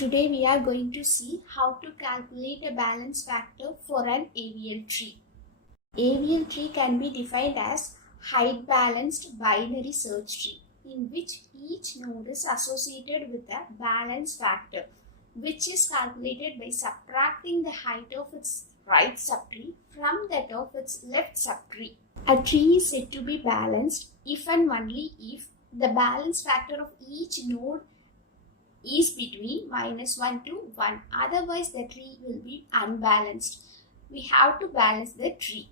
Today we are going to see how to calculate a balance factor for an AVL tree. AVL tree can be defined as height balanced binary search tree in which each node is associated with a balance factor which is calculated by subtracting the height of its right subtree from that of its left subtree. A tree is said to be balanced if and only if the balance factor of each node is between -1 to 1. Otherwise, the tree will be unbalanced. We have to balance the tree.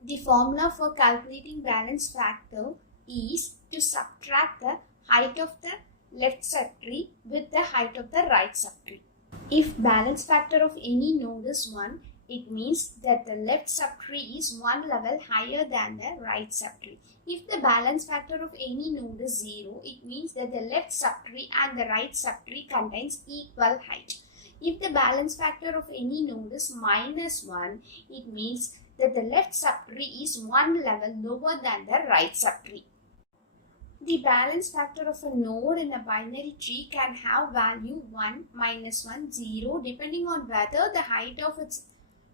The formula for calculating balance factor is to subtract the height of the left subtree with the height of the right subtree. If balance factor of any node is 1, it means that the left subtree is one level higher than the right subtree. If the balance factor of any node is 0, it means that the left subtree and the right subtree contains equal height. If the balance factor of any node is -1, it means that the left subtree is one level lower than the right subtree. The balance factor of a node in a binary tree can have value 1, -1, 0 depending on whether the height of its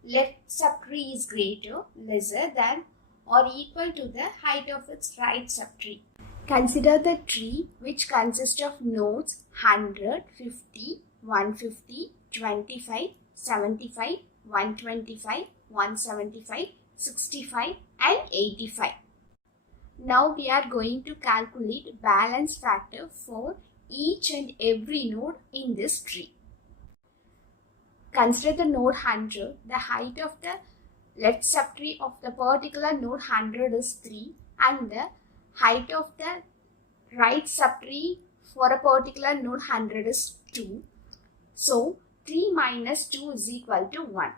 left subtree is greater, lesser than or equal to the height of its right subtree. Consider the tree which consists of nodes 100, 50, 150, 25, 75, 125, 175, 65 and 85. Now we are going to calculate balance factor for each and every node in this tree. Consider the node 100. The height of the left subtree of the particular node 100 is 3 and the height of the right subtree for a particular node 100 is 2. So 3 minus 2 is equal to 1.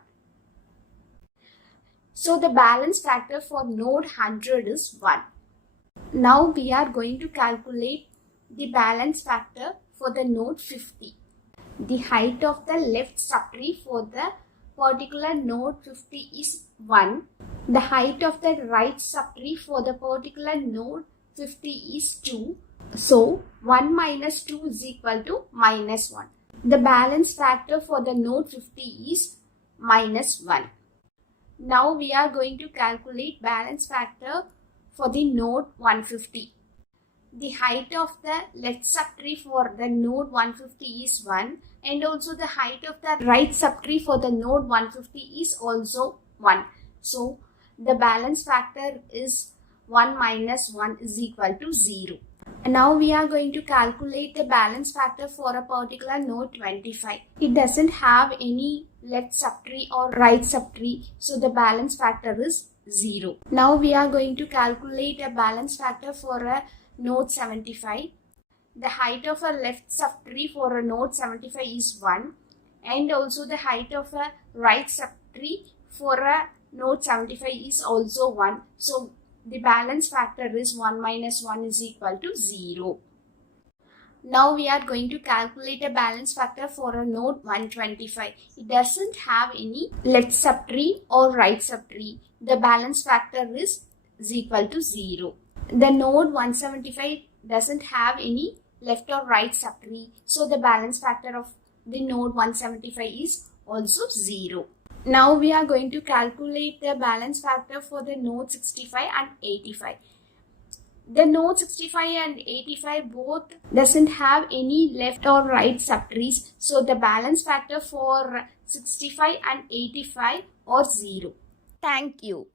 So the balance factor for node 100 is 1. Now we are going to calculate the balance factor for the node 50. The height of the left subtree for the particular node 50 is 1. The height of the right subtree for the particular node 50 is 2. So 1 minus 2 is equal to -1. The balance factor for the node 50 is -1. Now we are going to calculate balance factor for the node 150. The height of the left subtree for the node 150 is 1 and also the height of the right subtree for the node 150 is also 1. So the balance factor is 1 minus 1 is equal to 0. And now we are going to calculate the balance factor for a particular node 25. It doesn't have any left subtree or right subtree, so the balance factor is 0. Now we are going to calculate a balance factor for a node 75. The height of a left subtree for a node 75 is 1 and also the height of a right subtree for a node 75 is also 1. So the balance factor is 1 minus 1 is equal to 0. Now we are going to calculate a balance factor for a node 125. It doesn't have any left subtree or right subtree. The balance factor is equal to 0. The node 175 doesn't have any left or right subtree. So the balance factor of the node 175 is also 0. Now we are going to calculate the balance factor for the node 65 and 85. The node 65 and 85 both doesn't have any left or right subtrees. So the balance factor for 65 and 85 are 0. Thank you.